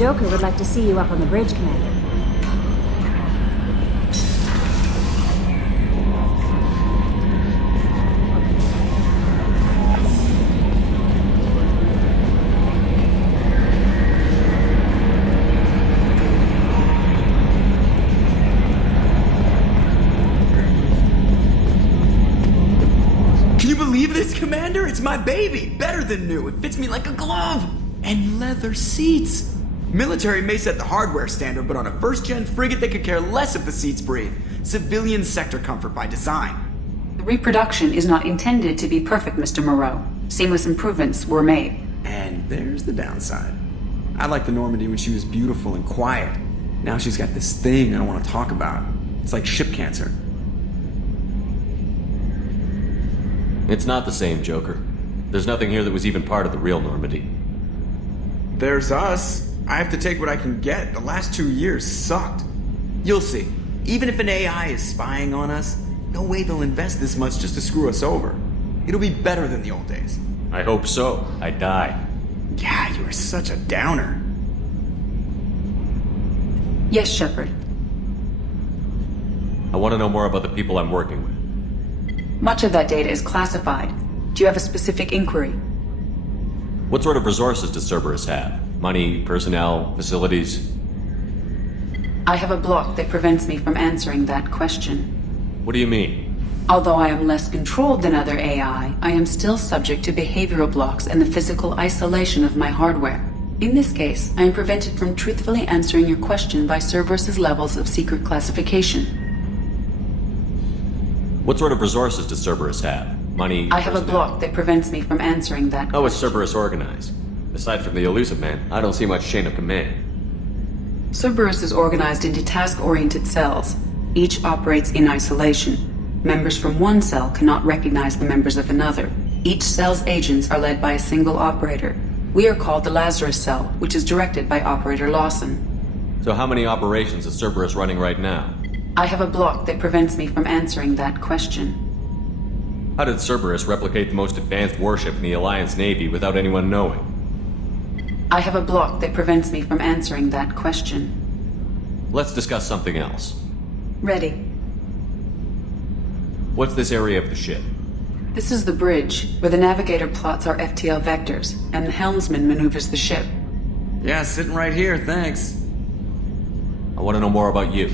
Joker would like to see you up on the bridge, Commander. Commander, it's my baby! Better than new, it fits me like a glove! And leather seats! Military may set the hardware standard, but on a first-gen frigate they could care less if the seats breathe. Civilian sector comfort by design. The reproduction is not intended to be perfect, Mr. Moreau. Seamless improvements were made. And there's the downside. I liked the Normandy when she was beautiful and quiet. Now she's got this thing I don't want to talk about. It's like ship cancer. It's not the same, Joker. There's nothing here that was even part of the real Normandy. There's us. I have to take what I can get. The last 2 years sucked. You'll see. Even if an AI is spying on us, no way they'll invest this much just to screw us over. It'll be better than the old days. I hope so. I die. Yeah, you are such a downer. Yes, Shepard. I want to know more about the people I'm working with. Much of that data is classified. Do you have a specific inquiry? What sort of resources does Cerberus have? Money, personnel, facilities? I have a block that prevents me from answering that question. What do you mean? Although I am less controlled than other AI, I am still subject to behavioral blocks and the physical isolation of my hardware. In this case, I am prevented from truthfully answering your question by Cerberus's levels of secret classification. What sort of resources does Cerberus have? Money, I have a personnel? block that prevents me from answering that How is question. Cerberus organized? Aside from the Elusive Man, I don't see much chain of command. Cerberus is organized into task-oriented cells. Each operates in isolation. Members from one cell cannot recognize the members of another. Each cell's agents are led by a single operator. We are called the Lazarus Cell, which is directed by Operator Lawson. So how many operations is Cerberus running right now? I have a block that prevents me from answering that question. How did Cerberus replicate the most advanced warship in the Alliance Navy without anyone knowing? I have a block that prevents me from answering that question. Let's discuss something else. Ready. What's this area of the ship? This is the bridge, where the navigator plots our FTL vectors, and the helmsman maneuvers the ship. Yeah, sitting right here, thanks. I want to know more about you.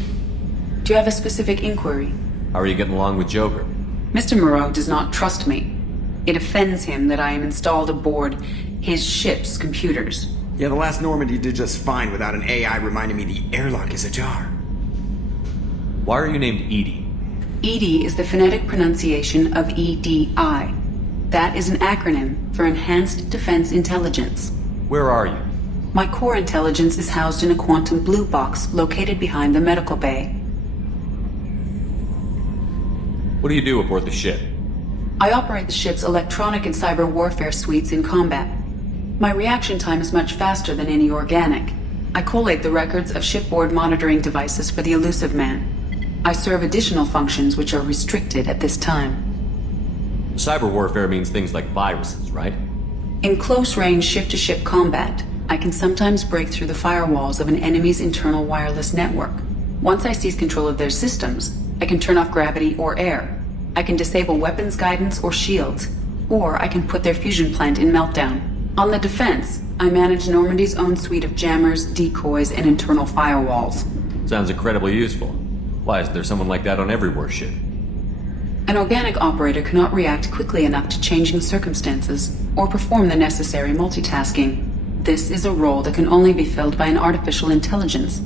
Do you have a specific inquiry? How are you getting along with Joker? Mr. Moreau does not trust me. It offends him that I am installed aboard his ship's computers. Yeah, the last Normandy did just fine without an AI reminding me the airlock is ajar. Why are you named Edie? EDI is the phonetic pronunciation of EDI. That is an acronym for Enhanced Defense Intelligence. Where are you? My core intelligence is housed in a quantum blue box located behind the medical bay. What do you do aboard the ship? I operate the ship's electronic and cyber warfare suites in combat. My reaction time is much faster than any organic. I collate the records of shipboard monitoring devices for the Elusive Man. I serve additional functions which are restricted at this time. Cyber warfare means things like viruses, right? In close-range ship-to-ship combat, I can sometimes break through the firewalls of an enemy's internal wireless network. Once I seize control of their systems, I can turn off gravity or air. I can disable weapons guidance or shields, or I can put their fusion plant in meltdown. On the defense, I manage Normandy's own suite of jammers, decoys, and internal firewalls. Sounds incredibly useful. Why isn't there someone like that on every warship? An organic operator cannot react quickly enough to changing circumstances or perform the necessary multitasking. This is a role that can only be filled by an artificial intelligence.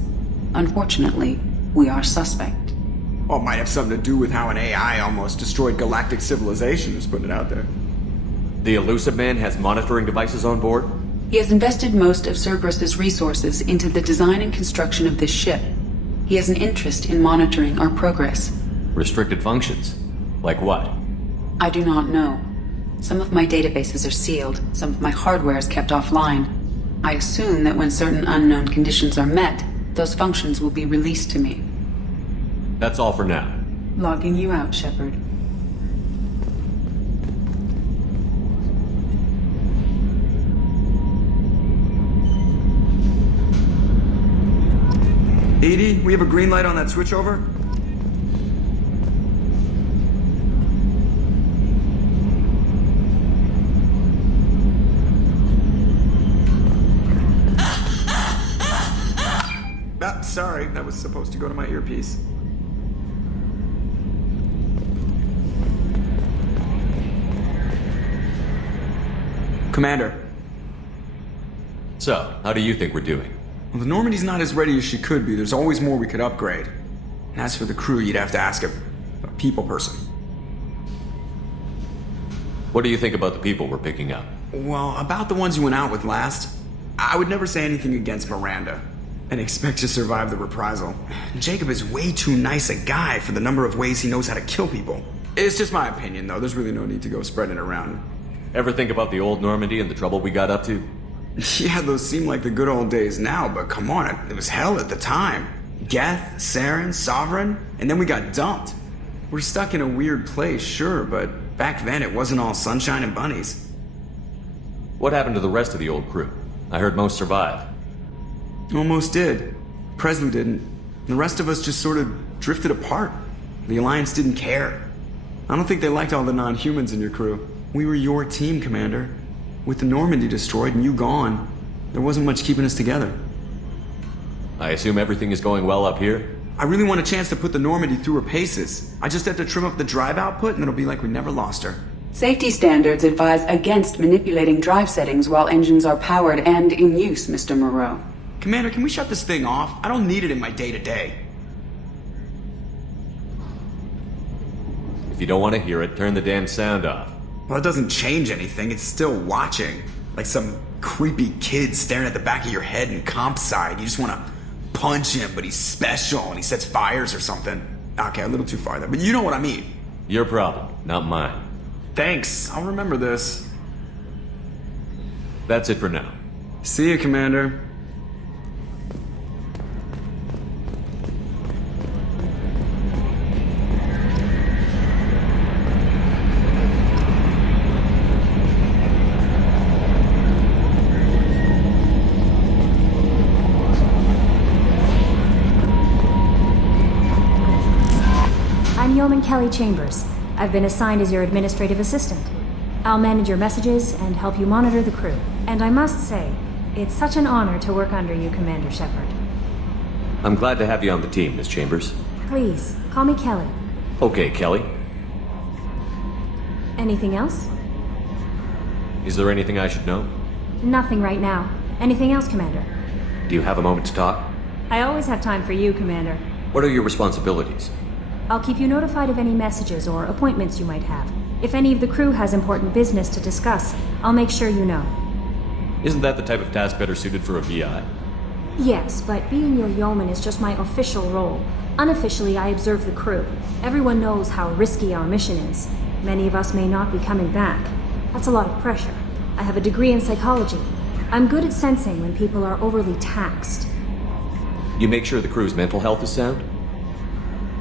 Unfortunately, we are suspect. Well, it might have something to do with how an AI almost destroyed galactic civilization, just putting it out there. The Elusive Man has monitoring devices on board? He has invested most of Cerberus's resources into the design and construction of this ship. He has an interest in monitoring our progress. Restricted functions? Like what? I do not know. Some of my databases are sealed, some of my hardware is kept offline. I assume that when certain unknown conditions are met, those functions will be released to me. That's all for now. Logging you out, Shepard. EDI, we have a green light on that switchover? Ah, sorry, that was supposed to go to my earpiece. Commander. So, how do you think we're doing? Well, the Normandy's not as ready as she could be. There's always more we could upgrade. And as for the crew, you'd have to ask a people person. What do you think about the people we're picking up? Well, about the ones you went out with last, I would never say anything against Miranda and expect to survive the reprisal. Jacob is way too nice a guy for the number of ways he knows how to kill people. It's just my opinion, though. There's really no need to go spreading it around. Ever think about the old Normandy and the trouble we got up to? Yeah, those seem like the good old days now, but come on, it was hell at the time. Geth, Saren, Sovereign, and then we got dumped. We're stuck in a weird place, sure, but back then it wasn't all sunshine and bunnies. What happened to the rest of the old crew? I heard most survived. Almost did. Presley didn't. The rest of us just sort of drifted apart. The Alliance didn't care. I don't think they liked all the non-humans in your crew. We were your team, Commander. With the Normandy destroyed and you gone, there wasn't much keeping us together. I assume everything is going well up here? I really want a chance to put the Normandy through her paces. I just have to trim up the drive output and it'll be like we never lost her. Safety standards advise against manipulating drive settings while engines are powered and in use, Mr. Moreau. Commander, can we shut this thing off? I don't need it in my day-to-day. If you don't want to hear it, turn the damn sound off. Well, it doesn't change anything. It's still watching. Like some creepy kid staring at the back of your head in comp side. You just want to punch him, but he's special and he sets fires or something. Okay, a little too far there, but you know what I mean. Your problem, not mine. Thanks. I'll remember this. That's it for now. See you, Commander. I'm Yeoman Kelly Chambers. I've been assigned as your administrative assistant. I'll manage your messages and help you monitor the crew. And I must say, it's such an honor to work under you, Commander Shepard. I'm glad to have you on the team, Miss Chambers. Please, call me Kelly. Okay, Kelly. Anything else? Is there anything I should know? Nothing right now. Anything else, Commander? Do you have a moment to talk? I always have time for you, Commander. What are your responsibilities? I'll keep you notified of any messages or appointments you might have. If any of the crew has important business to discuss, I'll make sure you know. Isn't that the type of task better suited for a VI? Yes, but being your yeoman is just my official role. Unofficially, I observe the crew. Everyone knows how risky our mission is. Many of us may not be coming back. That's a lot of pressure. I have a degree in psychology. I'm good at sensing when people are overly taxed. You make sure the crew's mental health is sound?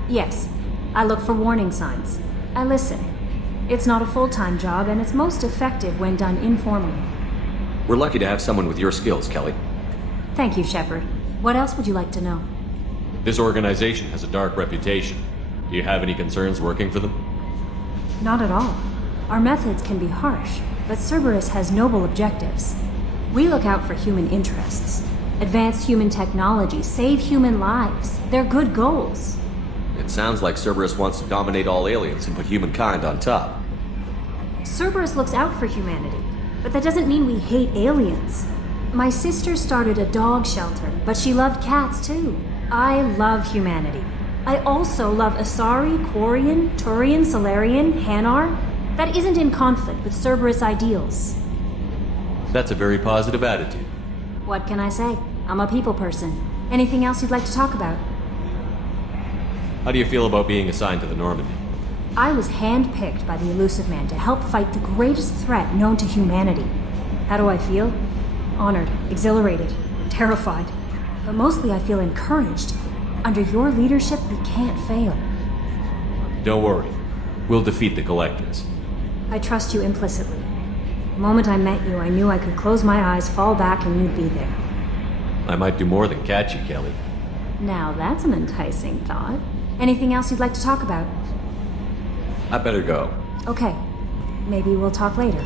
Yes, I look for warning signs. I listen. It's not a full-time job, and it's most effective when done informally. We're lucky to have someone with your skills, Kelly. Thank you, Shepard. What else would you like to know? This organization has a dark reputation. Do you have any concerns working for them? Not at all. Our methods can be harsh, but Cerberus has noble objectives. We look out for human interests. Advance human technology, save human lives. They're good goals. It sounds like Cerberus wants to dominate all aliens and put humankind on top. Cerberus looks out for humanity, but that doesn't mean we hate aliens. My sister started a dog shelter, but she loved cats too. I love humanity. I also love Asari, Quarian, Turian, Solarian, Hanar. That isn't in conflict with Cerberus ideals. That's a very positive attitude. What can I say? I'm a people person. Anything else you'd like to talk about? How do you feel about being assigned to the Normandy? I was handpicked by the Illusive Man to help fight the greatest threat known to humanity. How do I feel? Honored, exhilarated, terrified. But mostly I feel encouraged. Under your leadership, we can't fail. Don't worry. We'll defeat the Collectors. I trust you implicitly. The moment I met you, I knew I could close my eyes, fall back, and you'd be there. I might do more than catch you, Kelly. Now that's an enticing thought. Anything else you'd like to talk about? I better go. Okay. Maybe we'll talk later.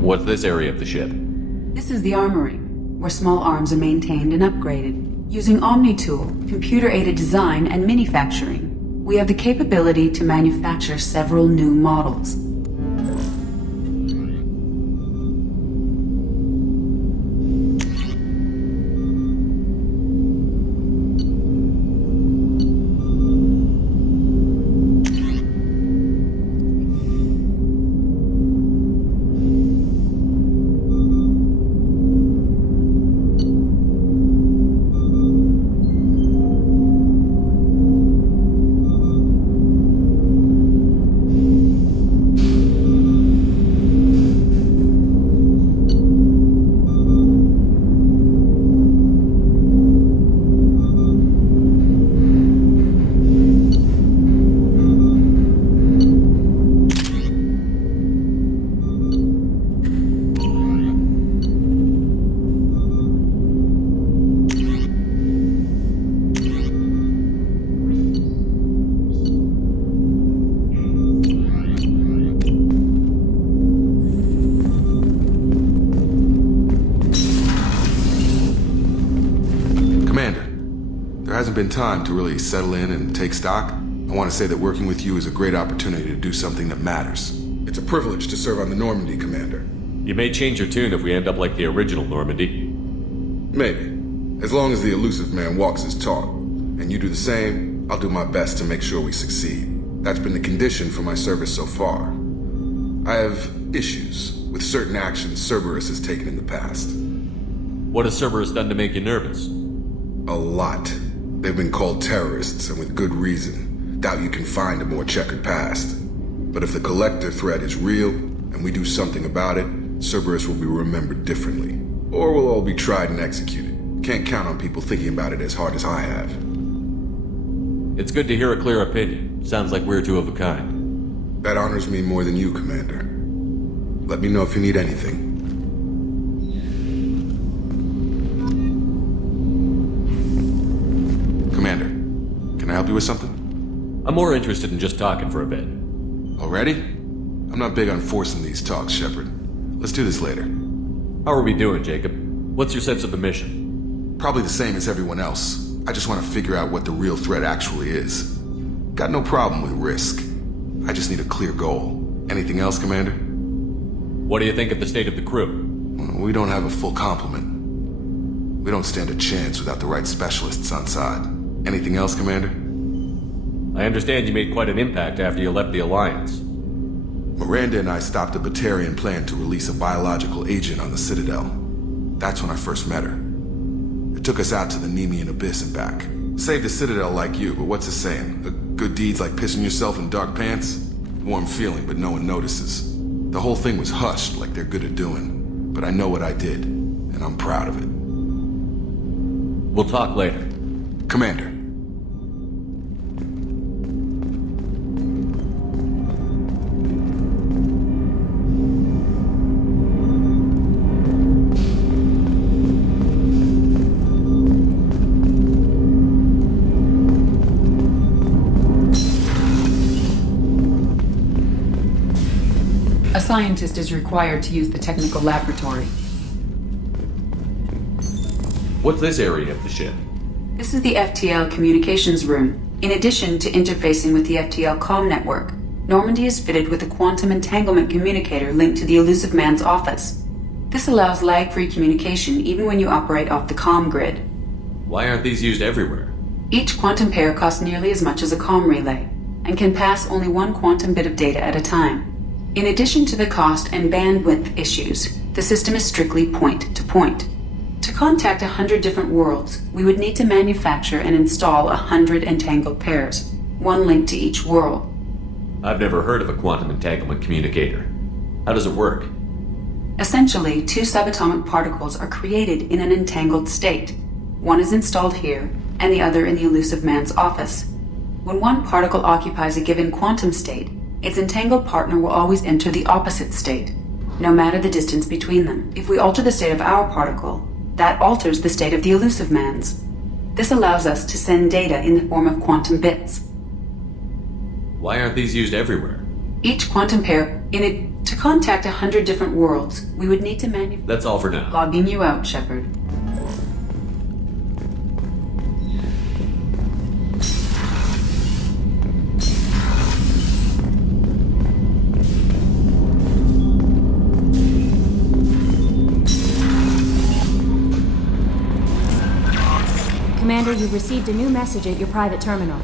What's this area of the ship? This is the armory, where small arms are maintained and upgraded. Using OmniTool, computer-aided design, and manufacturing, we have the capability to manufacture several new models. Been time to really settle in and take stock. I want to say that working with you is a great opportunity to do something that matters. It's a privilege to serve on the Normandy, Commander. You may change your tune if we end up like the original Normandy. Maybe. As long as the elusive man walks his talk, and you do the same, I'll do my best to make sure we succeed. That's been the condition for my service so far. I have issues with certain actions Cerberus has taken in the past. What has Cerberus done to make you nervous? A lot. They've been called terrorists, and with good reason. Doubt you can find a more checkered past. But if the Collector threat is real, and we do something about it, Cerberus will be remembered differently. Or we'll all be tried and executed. Can't count on people thinking about it as hard as I have. It's good to hear a clear opinion. Sounds like we're two of a kind. That honors me more than you, Commander. Let me know if you need anything. Commander, can I help you with something? I'm more interested in just talking for a bit. Already? I'm not big on forcing these talks, Shepard. Let's do this later. How are we doing, Jacob? What's your sense of the mission? Probably the same as everyone else. I just want to figure out what the real threat actually is. Got no problem with risk. I just need a clear goal. Anything else, Commander? What do you think of the state of the crew? We don't have a full complement. We don't stand a chance without the right specialists on side. Anything else, Commander? I understand you made quite an impact after you left the Alliance. Miranda and I stopped a Batarian plan to release a biological agent on the Citadel. That's when I first met her. It took us out to the Nemean Abyss and back. Saved the Citadel like you, but what's the saying? A good deed's like pissing yourself in dark pants? Warm feeling, but no one notices. The whole thing was hushed like they're good at doing. But I know what I did, and I'm proud of it. We'll talk later. Commander. A scientist is required to use the technical laboratory. What's this area of the ship? This is the FTL communications room. In addition to interfacing with the FTL comm network, Normandy is fitted with a quantum entanglement communicator linked to the elusive man's office. This allows lag-free communication even when you operate off the comm grid. Why aren't these used everywhere? Each quantum pair costs nearly as much as a comm relay, and can pass only one quantum bit of data at a time. In addition to the cost and bandwidth issues, the system is strictly point-to-point. To contact 100 different worlds, we would need to manufacture and install 100 entangled pairs, one linked to each world. I've never heard of a quantum entanglement communicator. How does it work? Essentially, two subatomic particles are created in an entangled state. One is installed here, and the other in the Elusive Man's office. When one particle occupies a given quantum state, its entangled partner will always enter the opposite state, no matter the distance between them. If we alter the state of our particle, that alters the state of the Elusive Man's. This allows us to send data in the form of quantum bits. Why aren't these used everywhere? Each quantum pair, to contact 100 different worlds, we would need to That's all for now. Logging you out, Shepard. Commander, you've received a new message at your private terminal.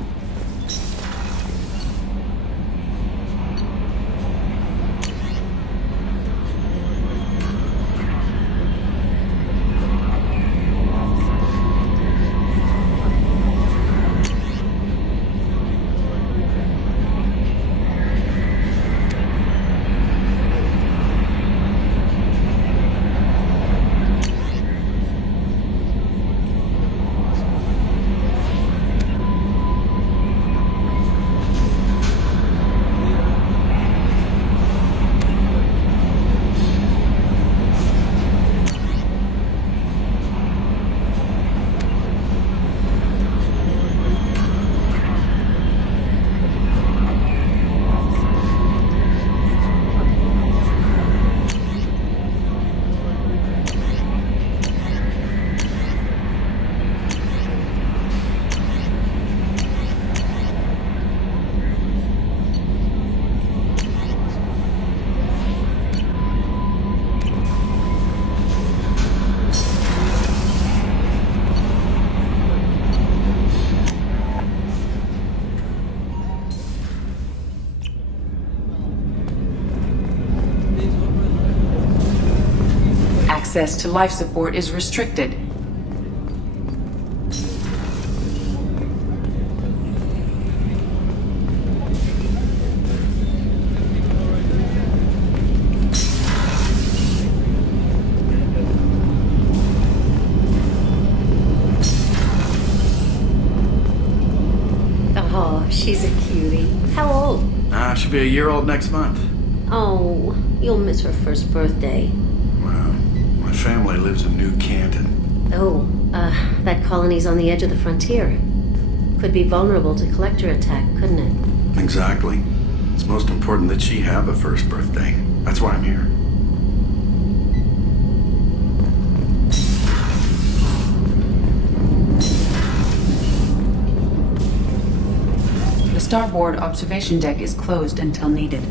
Access to life support is restricted. Oh, she's a cutie. How old? She'll be a year old next month. Oh, you'll miss her first birthday. Well, my family lives in New Canton. Oh, that colony's on the edge of the frontier. Could be vulnerable to collector attack, couldn't it? Exactly. It's most important that she have a first birthday. That's why I'm here. The starboard observation deck is closed until needed.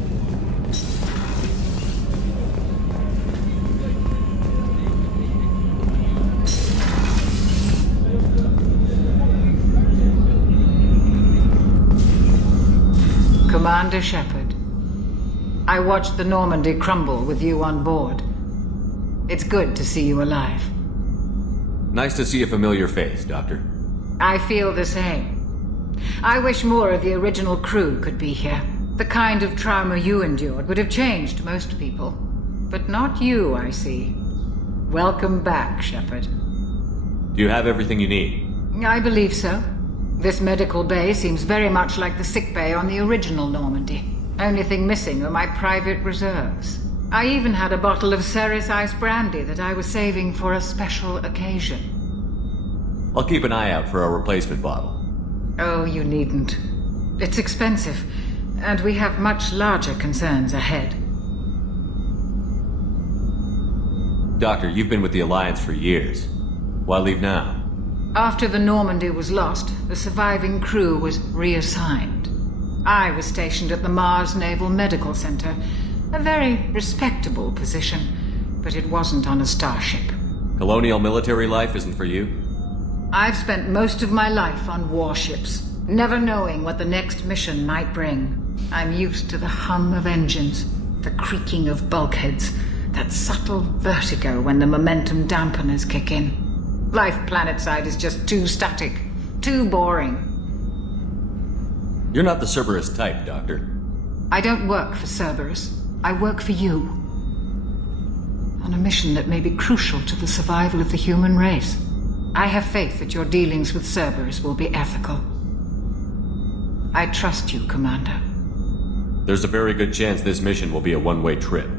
Commander Shepard, I watched the Normandy crumble with you on board. It's good to see you alive. Nice to see a familiar face, Doctor. I feel the same. I wish more of the original crew could be here. The kind of trauma you endured would have changed most people. But not you, I see. Welcome back, Shepard. Do you have everything you need? I believe so. This medical bay seems very much like the sick bay on the original Normandy. Only thing missing are my private reserves. I even had a bottle of Ceres Ice Brandy that I was saving for a special occasion. I'll keep an eye out for a replacement bottle. Oh, you needn't. It's expensive, and we have much larger concerns ahead. Doctor, you've been with the Alliance for years. Why leave now? After the Normandy was lost, the surviving crew was reassigned. I was stationed at the Mars Naval Medical Center, a very respectable position, but it wasn't on a starship. Colonial military life isn't for you? I've spent most of my life on warships, never knowing what the next mission might bring. I'm used to the hum of engines, the creaking of bulkheads, that subtle vertigo when the momentum dampeners kick in. Life planetside is just too static, too boring. You're not the Cerberus type, Doctor. I don't work for Cerberus. I work for you. on a mission that may be crucial to the survival of the human race. I have faith that your dealings with Cerberus will be ethical. I trust you, Commander. There's a very good chance this mission will be a one-way trip.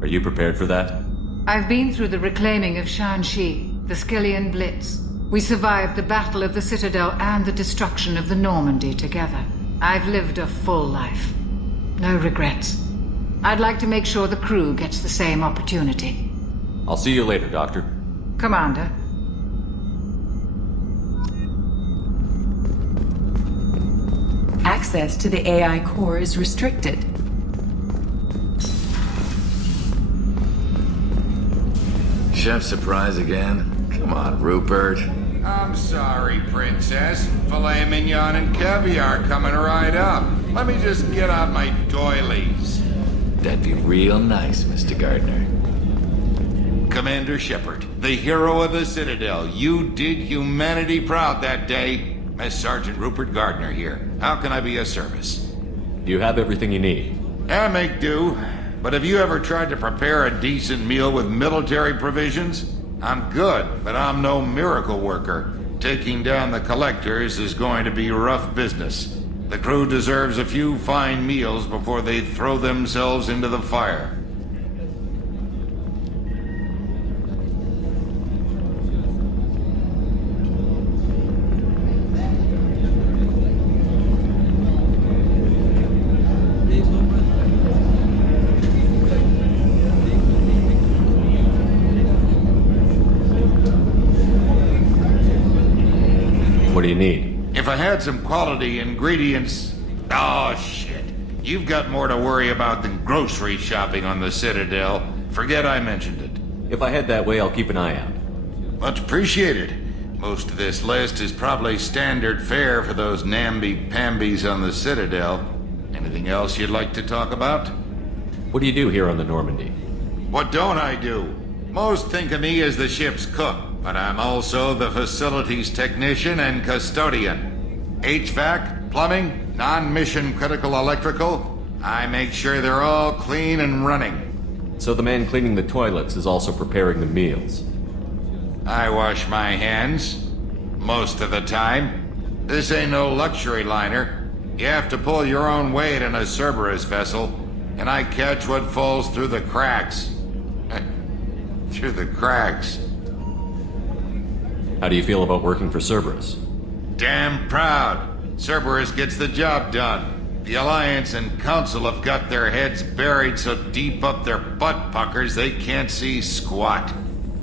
Are you prepared for that? I've been through the reclaiming of Shanxi, the Skillian Blitz. We survived the Battle of the Citadel and the destruction of the Normandy together. I've lived a full life. No regrets. I'd like to make sure the crew gets the same opportunity. I'll see you later, Doctor. Commander. Access to the AI core is restricted. Chef surprise again? Come on, Rupert. I'm sorry, Princess. Filet mignon and caviar coming right up. Let me just get out my doilies. That'd be real nice, Mr. Gardner. Commander Shepard, the hero of the Citadel. You did humanity proud that day. Master Sergeant Rupert Gardner here. How can I be of service? Do you have everything you need? I make do. But have you ever tried to prepare a decent meal with military provisions? I'm good, but I'm no miracle worker. Taking down the collectors is going to be rough business. The crew deserves a few fine meals before they throw themselves into the fire. What do you need? If I had some quality ingredients... Oh, shit. You've got more to worry about than grocery shopping on the Citadel. Forget I mentioned it. If I head that way, I'll keep an eye out. Much appreciated. Most of this list is probably standard fare for those namby-pambies on the Citadel. Anything else you'd like to talk about? What do you do here on the Normandy? What don't I do? Most think of me as the ship's cook, but I'm also the facilities technician and custodian. HVAC, plumbing, non-mission critical electrical. I make sure they're all clean and running. So the man cleaning the toilets is also preparing the meals. I wash my hands. Most of the time. This ain't no luxury liner. You have to pull your own weight in a Cerberus vessel, and I catch what falls through the cracks. Through the cracks. How do you feel about working for Cerberus? Damn proud. Cerberus gets the job done. The Alliance and Council have got their heads buried so deep up their butt puckers they can't see squat.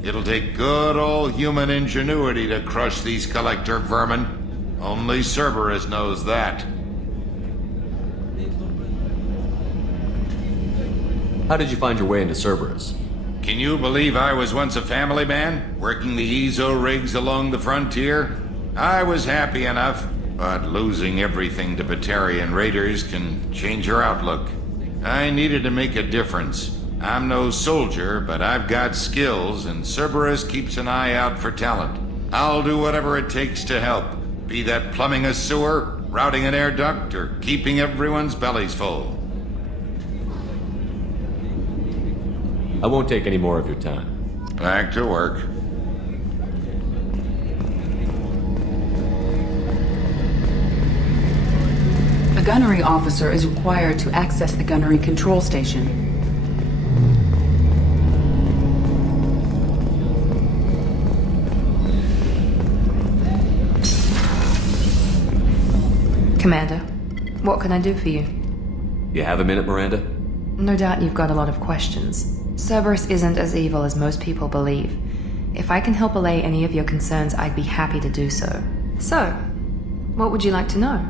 It'll take good old human ingenuity to crush these collector vermin. Only Cerberus knows that. How did you find your way into Cerberus? Can you believe I was once a family man, working the Ezo rigs along the frontier? I was happy enough, but losing everything to Batarian raiders can change your outlook. I needed to make a difference. I'm no soldier, but I've got skills, and Cerberus keeps an eye out for talent. I'll do whatever it takes to help, be that plumbing a sewer, routing an air duct, or keeping everyone's bellies full. I won't take any more of your time. Back to work. A gunnery officer is required to access the gunnery control station. Commander, what can I do for you? You have a minute, Miranda? No doubt you've got a lot of questions. Cerberus isn't as evil as most people believe. If I can help allay any of your concerns, I'd be happy to do so. So, what would you like to know?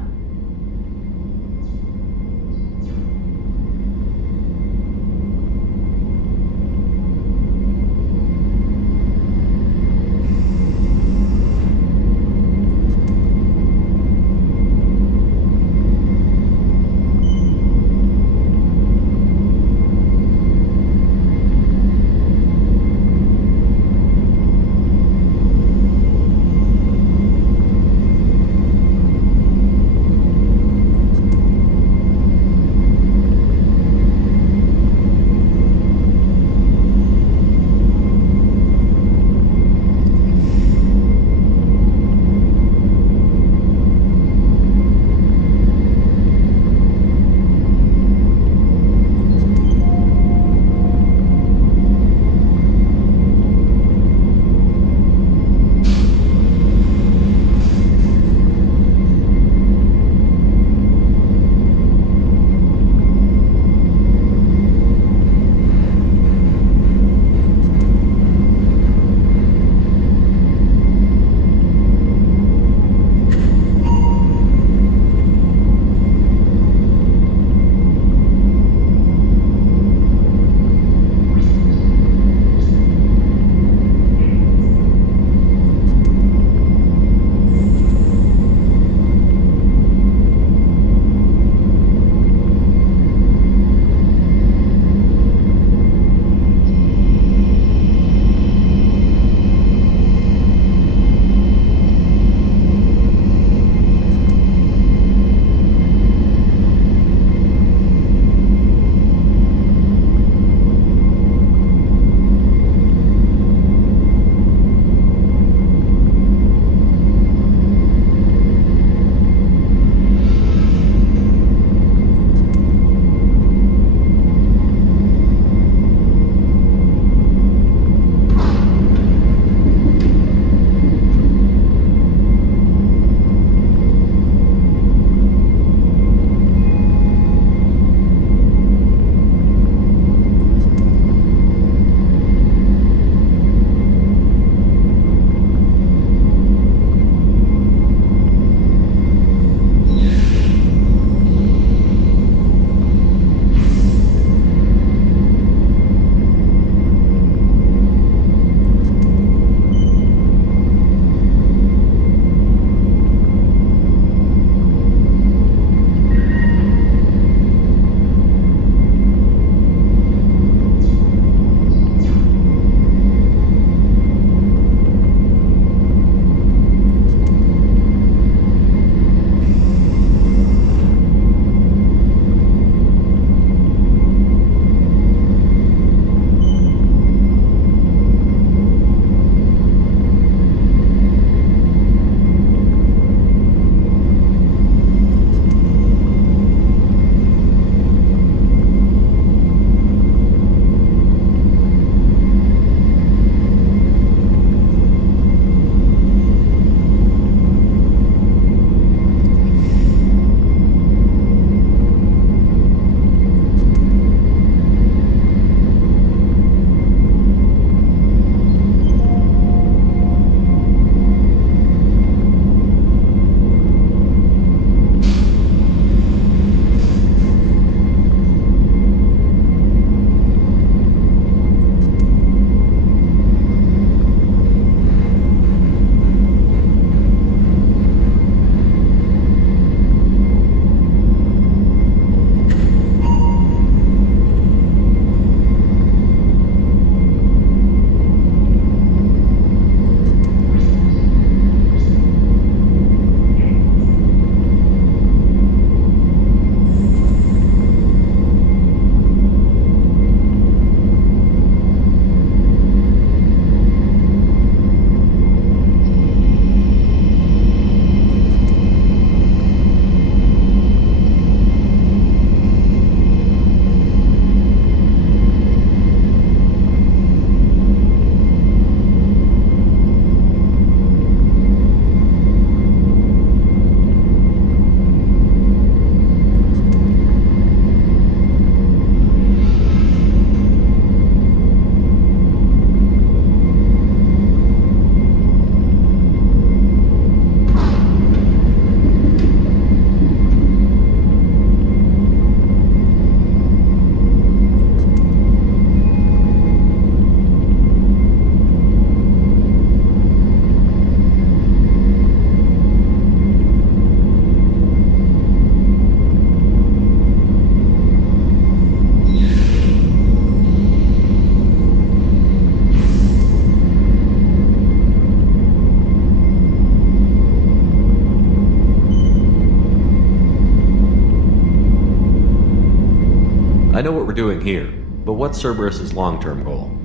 I know what we're doing here, but what's Cerberus' long-term goal?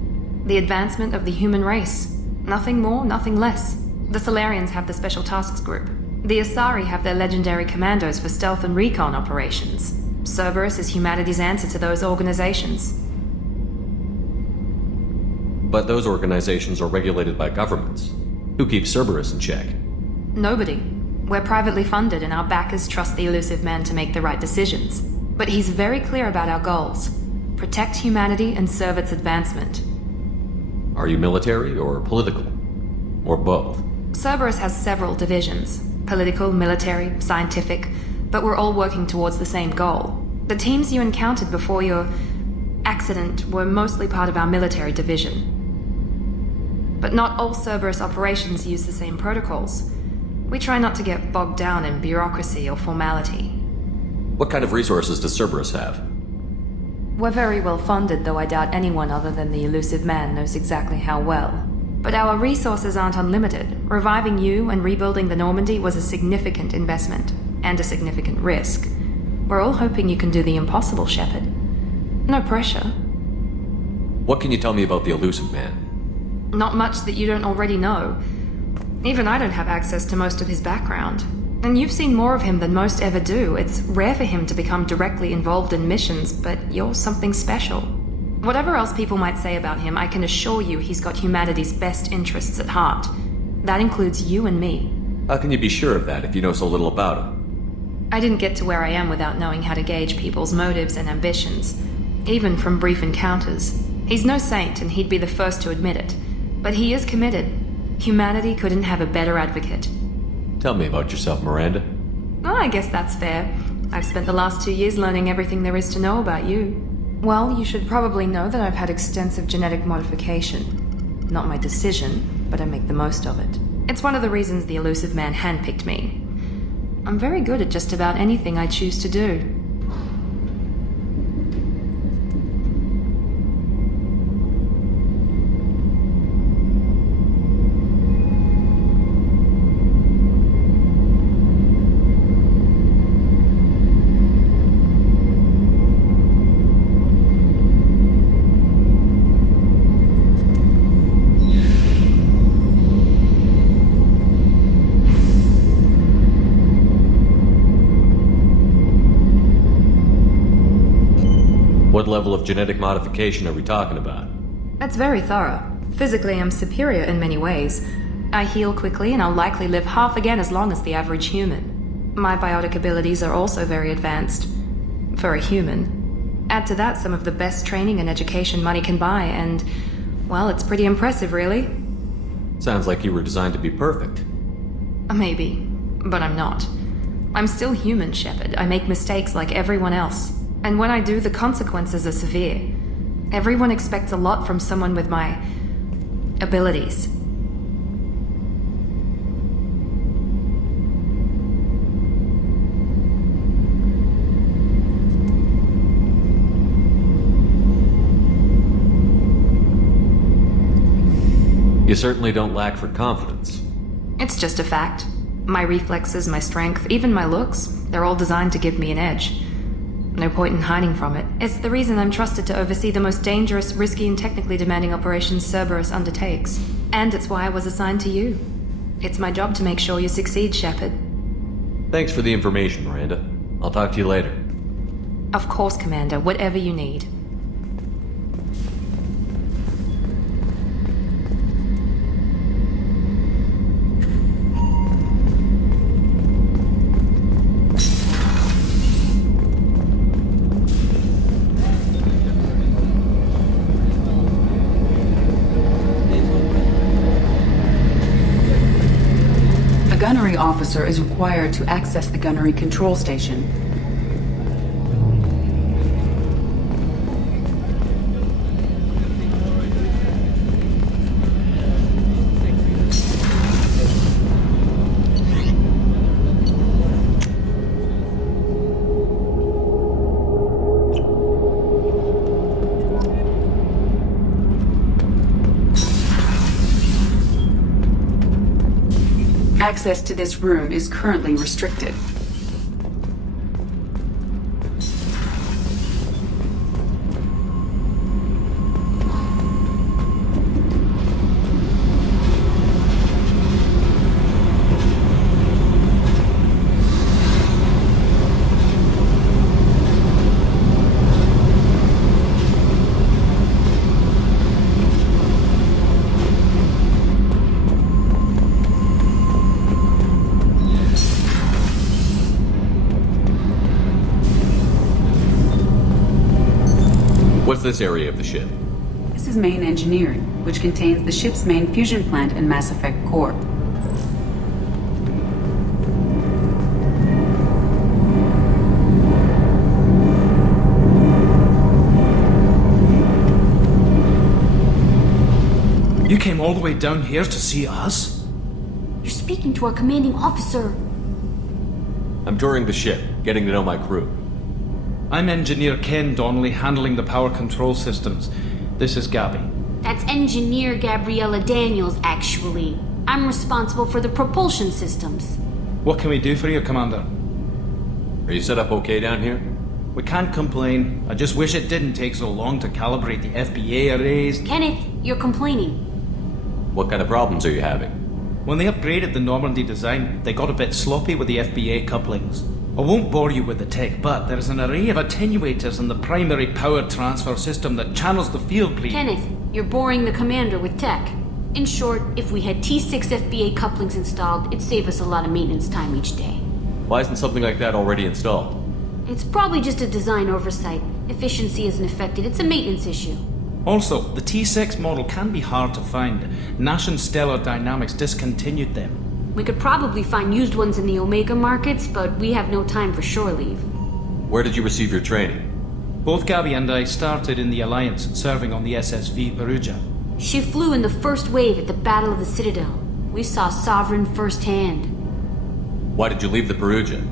The advancement of the human race. Nothing more, nothing less. The Solarians have the Special Tasks Group. The Asari have their legendary commandos for stealth and recon operations. Cerberus is humanity's answer to those organizations. But those organizations are regulated by governments. Who keeps Cerberus in check? Nobody. We're privately funded and our backers trust the Elusive Man to make the right decisions. But he's very clear about our goals. Protect humanity and serve its advancement. Are you military or political? Or both? Cerberus has several divisions. Political, military, scientific, but we're all working towards the same goal. The teams you encountered before your accident were mostly part of our military division. But not all Cerberus operations use the same protocols. We try not to get bogged down in bureaucracy or formality. What kind of resources does Cerberus have? We're very well funded, though I doubt anyone other than the Elusive Man knows exactly how well. But our resources aren't unlimited. Reviving you and rebuilding the Normandy was a significant investment, and a significant risk. We're all hoping you can do the impossible, Shepard. No pressure. What can you tell me about the Elusive Man? Not much that you don't already know. Even I don't have access to most of his background. And you've seen more of him than most ever do. It's rare for him to become directly involved in missions, but you're something special. Whatever else people might say about him, I can assure you he's got humanity's best interests at heart. That includes you and me. How can you be sure of that if you know so little about him? I didn't get to where I am without knowing how to gauge people's motives and ambitions, even from brief encounters. He's no saint, and he'd be the first to admit it. But he is committed. Humanity couldn't have a better advocate. Tell me about yourself, Miranda. Oh, I guess that's fair. I've spent the last 2 years learning everything there is to know about you. Well, you should probably know that I've had extensive genetic modification. Not my decision, but I make the most of it. It's one of the reasons the Elusive Man handpicked me. I'm very good at just about anything I choose to do. What level of genetic modification are we talking about? That's very thorough. Physically, I'm superior in many ways. I heal quickly, and I'll likely live half again as long as the average human. My biotic abilities are also very advanced. For a human. Add to that some of the best training and education money can buy, and, well, it's pretty impressive, really. Sounds like you were designed to be perfect. Maybe, but I'm not. I'm still human, Shepard. I make mistakes like everyone else. And when I do, the consequences are severe. Everyone expects a lot from someone with my abilities. You certainly don't lack for confidence. It's just a fact. My reflexes, my strength, even my looks, they're all designed to give me an edge. No point in hiding from it. It's the reason I'm trusted to oversee the most dangerous, risky, and technically demanding operations Cerberus undertakes. And it's why I was assigned to you. It's my job to make sure you succeed, Shepard. Thanks for the information, Miranda. I'll talk to you later. Of course, Commander. Whatever you need. Gunnery officer is required to access the gunnery control station. Access to this room is currently restricted. What's this area of the ship? This is main engineering, which contains the ship's main fusion plant and Mass Effect core. You came all the way down here to see us? You're speaking to our commanding officer. I'm touring the ship, getting to know my crew. I'm Engineer Ken Donnelly, handling the power control systems. This is Gabby. That's Engineer Gabriella Daniels, actually. I'm responsible for the propulsion systems. What can we do for you, Commander? Are you set up okay down here? We can't complain. I just wish it didn't take so long to calibrate the FBA arrays. Kenneth, you're complaining. What kind of problems are you having? When they upgraded the Normandy design, they got a bit sloppy with the FBA couplings. I won't bore you with the tech, but there's an array of attenuators in the primary power transfer system that channels the field bleed. Kenneth, you're boring the commander with tech. In short, if we had T6 FBA couplings installed, it'd save us a lot of maintenance time each day. Why isn't something like that already installed? It's probably just a design oversight. Efficiency isn't affected, it's a maintenance issue. Also, the T6 model can be hard to find. Nash and Stellar Dynamics discontinued them. We could probably find used ones in the Omega markets, but we have no time for shore leave. Where did you receive your training? Both Gabby and I started in the Alliance, serving on the SSV Perugia. She flew in the first wave at the Battle of the Citadel. We saw Sovereign firsthand. Why did you leave the Perugia?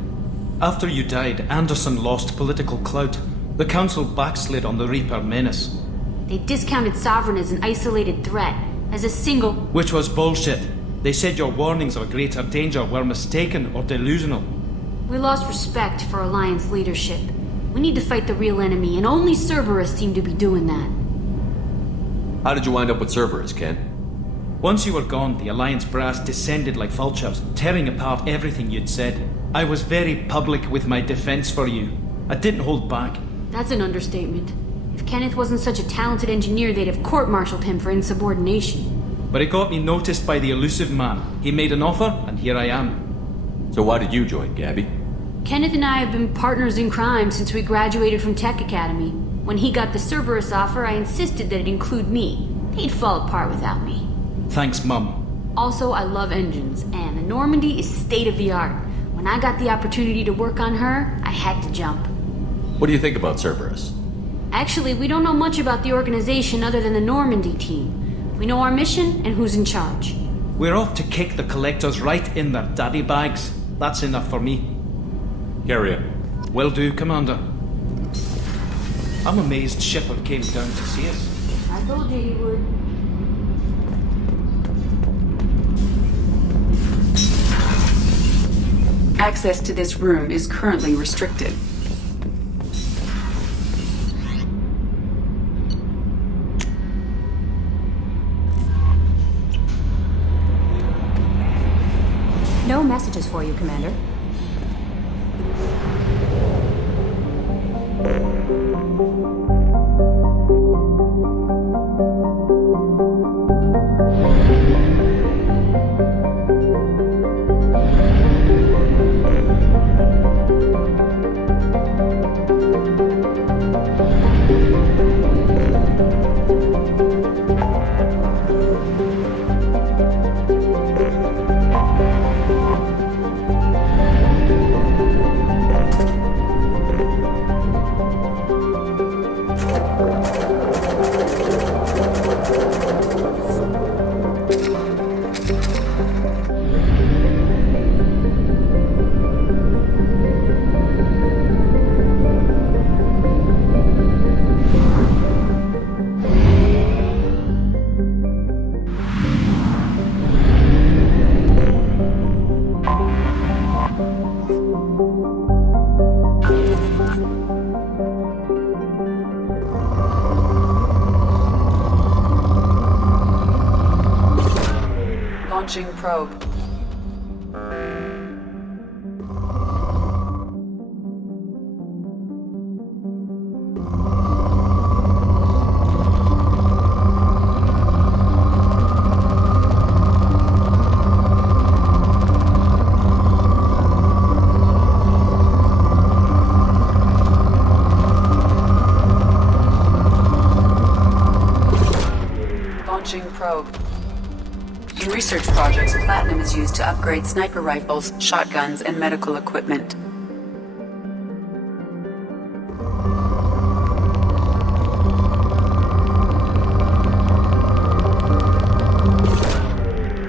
After you died, Anderson lost political clout. The Council backslid on the Reaper menace. They discounted Sovereign as an isolated threat, as a single... Which was bullshit. They said your warnings of a greater danger were mistaken or delusional. We lost respect for Alliance leadership. We need to fight the real enemy, and only Cerberus seemed to be doing that. How did you wind up with Cerberus, Ken? Once you were gone, the Alliance brass descended like vultures, tearing apart everything you'd said. I was very public with my defense for you. I didn't hold back. That's an understatement. If Kenneth wasn't such a talented engineer, they'd have court-martialed him for insubordination. But it got me noticed by the elusive man. He made an offer, and here I am. So why did you join, Gabby? Kenneth and I have been partners in crime since we graduated from Tech Academy. When he got the Cerberus offer, I insisted that it include me. He'd fall apart without me. Thanks, Mum. Also, I love engines, and the Normandy is state-of-the-art. When I got the opportunity to work on her, I had to jump. What do you think about Cerberus? Actually, we don't know much about the organization other than the Normandy team. We know our mission and who's in charge. We're off to kick the Collectors right in their daddy bags. That's enough for me. Carry on. Will do, Commander. I'm amazed Shepard came down to see us. I told you he would. Access to this room is currently restricted. No messages for you, Commander. Launching probe. research projects, platinum is used to upgrade sniper rifles, shotguns, and medical equipment.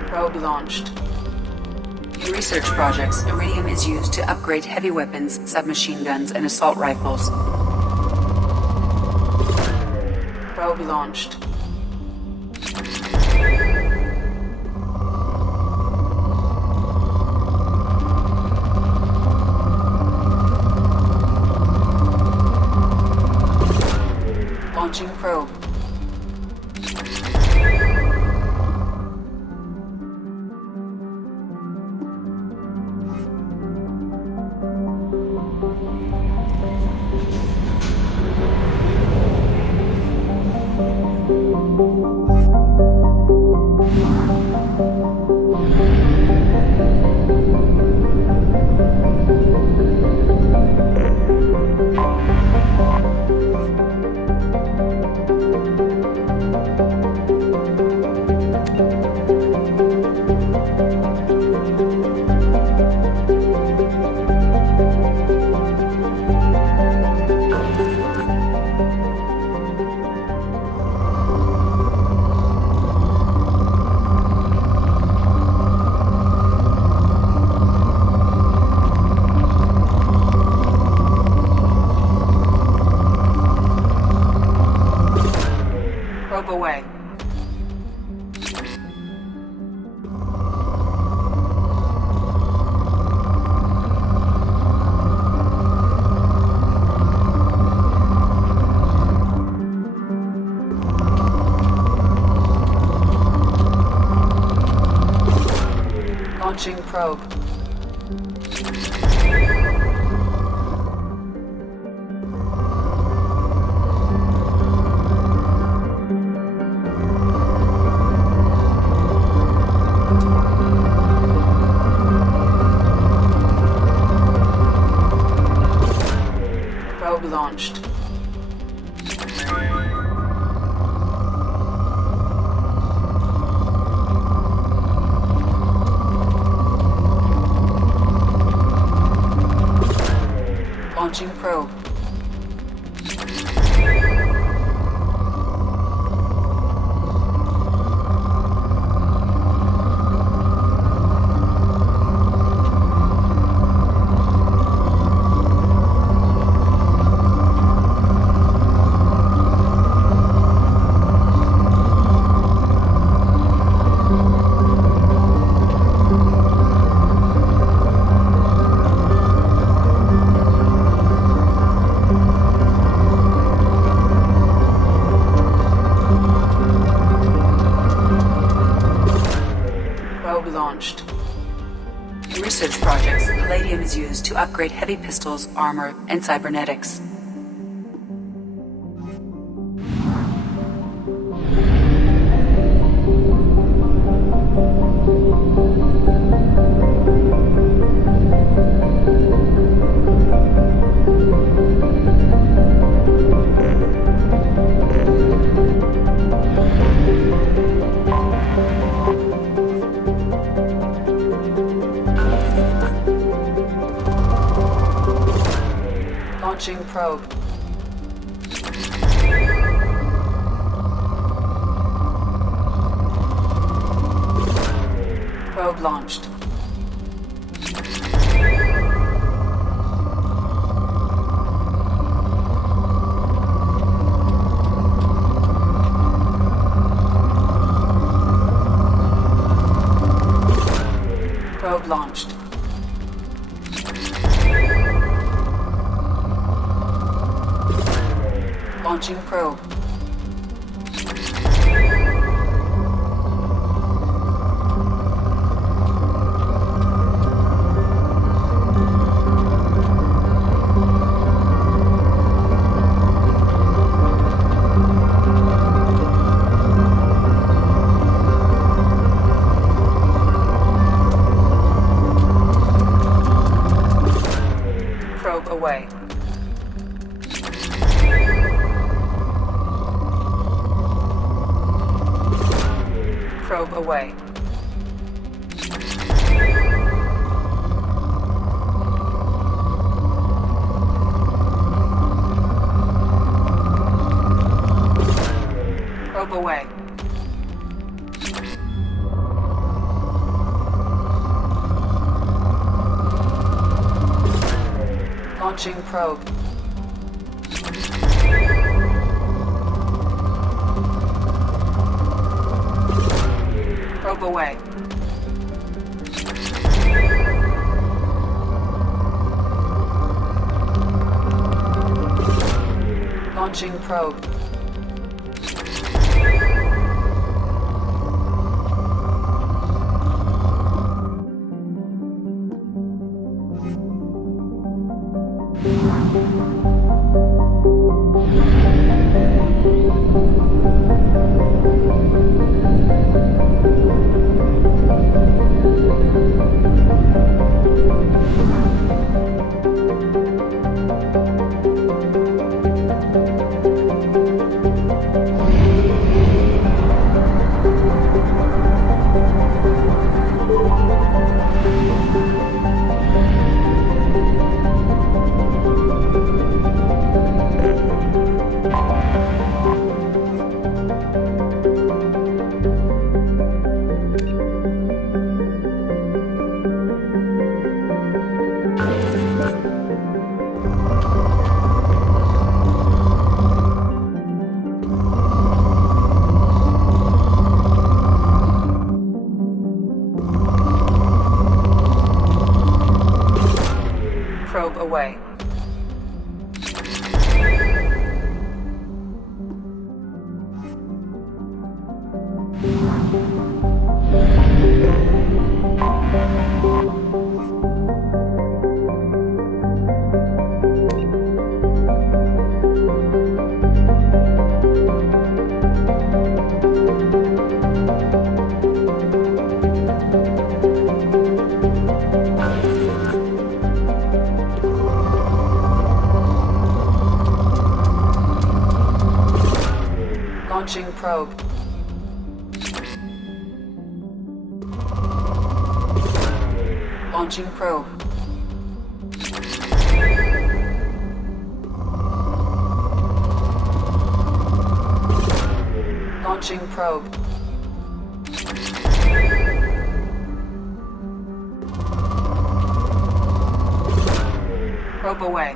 Probe launched. In research projects, iridium is used to upgrade heavy weapons, submachine guns, and assault rifles. Probe launched. Launching probe. Probe away. Launching probe. Probe launched. Launching probe. Probe launched. In research projects, palladium is used to upgrade heavy pistols, armor, and cybernetics. Launching probe. Probe launched. Probe launched. Launching probe. Probe away. Probe away. Probe away. Launching probe. Probe away. Launching probe. Probe away. Launching probe. Launching probe. Launching probe. Probe away.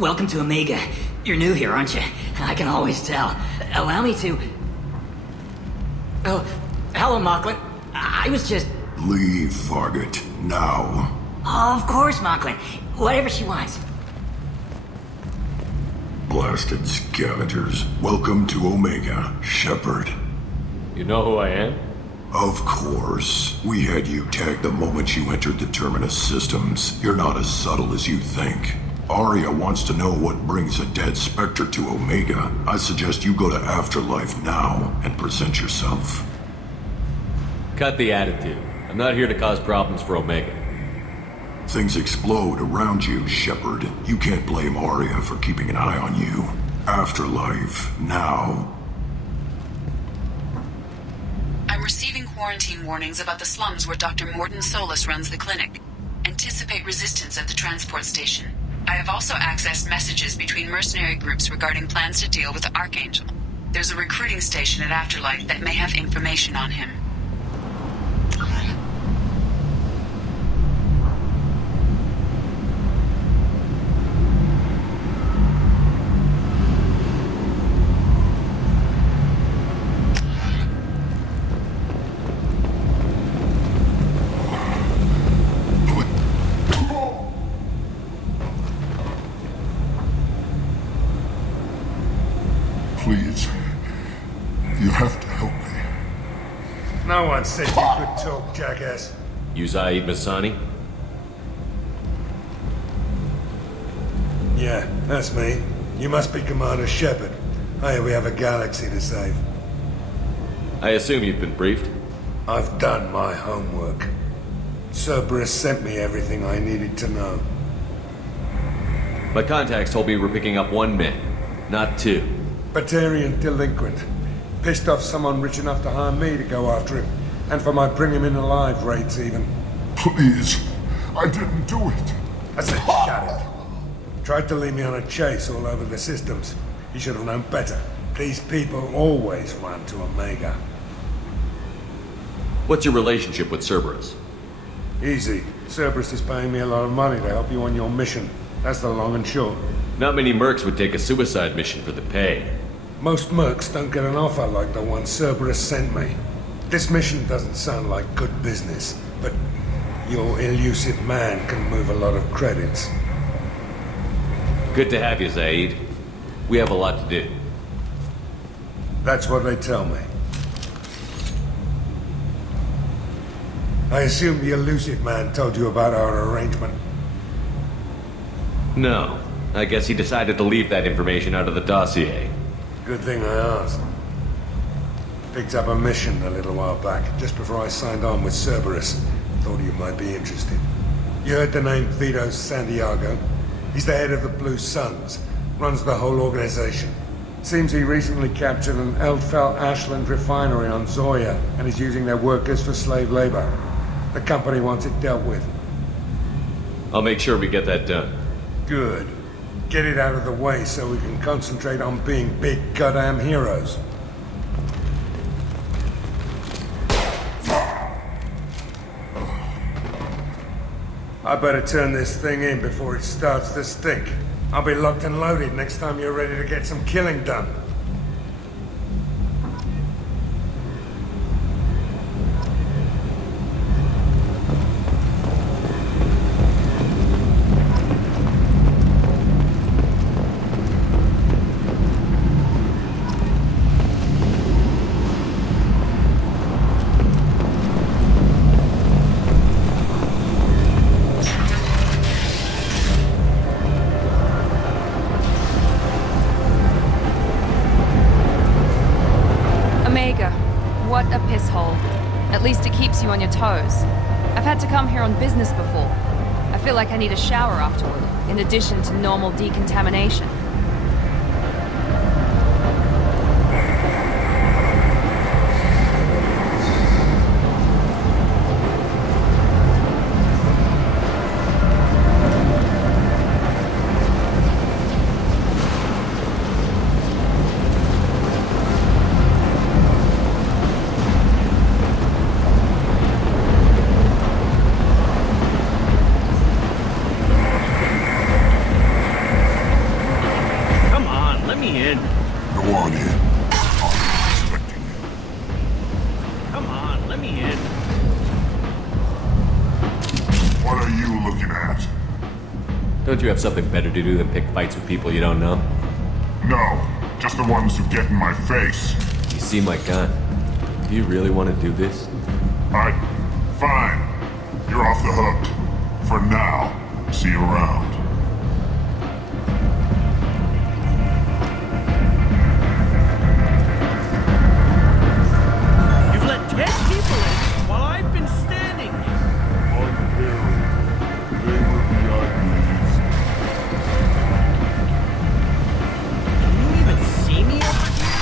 Welcome to Omega. You're new here, aren't you? I can always tell. Allow me to... Oh, hello, Mocklin. I was just... Leave, Fargate. Now. Of course, Mocklin. Whatever she wants. Blasted scavengers. Welcome to Omega, Shepard. You know who I am? Of course. We had you tagged the moment you entered the Terminus systems. You're not as subtle as you think. Arya wants to know what brings a dead Spectre to Omega. I suggest you go to Afterlife now and present yourself. Cut the attitude. I'm not here to cause problems for Omega. Things explode around you, Shepard. You can't blame Arya for keeping an eye on you. Afterlife, now. I'm receiving quarantine warnings about the slums where Dr. Mordin Solus runs the clinic. Anticipate resistance at the transport station. I have also accessed messages between mercenary groups regarding plans to deal with the Archangel. There's a recruiting station at Afterlife that may have information on him. Please. You have to help me. No one said you could talk, jackass. You Zaid Masani? Yeah, that's me. You must be Commander Shepard. Hey, we have a galaxy to save. I assume you've been briefed? I've done my homework. Cerberus sent me everything I needed to know. My contacts told me we're picking up 1 man, not 2. Batarian delinquent. Pissed off someone rich enough to hire me to go after him. And for my bring him in alive rates even. Please. I didn't do it. I said shut it. Tried to lead me on a chase all over the systems. He should have known better. These people always run to Omega. What's your relationship with Cerberus? Easy. Cerberus is paying me a lot of money to help you on your mission. That's the long and short. Not many mercs would take a suicide mission for the pay. Most mercs don't get an offer like the one Cerberus sent me. This mission doesn't sound like good business, but your elusive man can move a lot of credits. Good to have you, Zaid. We have a lot to do. That's what they tell me. I assume the elusive man told you about our arrangement. No. I guess he decided to leave that information out of the dossier. Good thing I asked. Picked up a mission a little while back, just before I signed on with Cerberus. Thought you might be interested. You heard the name Vito Santiago? He's the head of the Blue Suns. Runs the whole organization. Seems he recently captured an Eldfell Ashland refinery on Zoya and is using their workers for slave labor. The company wants it dealt with. I'll make sure we get that done. Good. Get it out of the way so we can concentrate on being big goddamn heroes. I better turn this thing in before it starts to stink. I'll be locked and loaded next time you're ready to get some killing done. What a piss hole. At least it keeps you on your toes. I've had to come here on business before. I feel like I need a shower afterward, in addition to normal decontamination. Don't you have something better to do than pick fights with people you don't know? No, just the ones who get in my face. You seem like gun. Do you really want to do this? Fine. You're off the hook. For now. See you around. You've let 10 people in while I've been standing. They were VIPs. Can you even see me over here?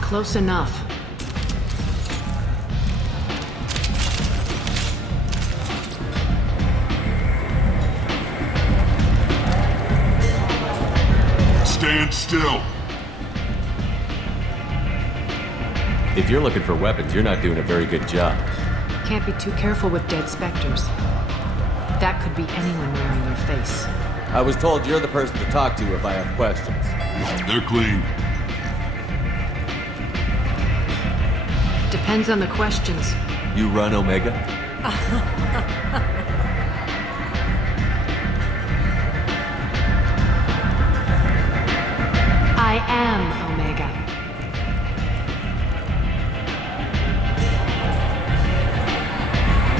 Close enough. Stand still. If you're looking for weapons, you're not doing a very good job. Can't be too careful with dead specters. That could be anyone wearing your face. I was told you're the person to talk to if I have questions. They're clean. Depends on the questions. You run Omega? I am Omega.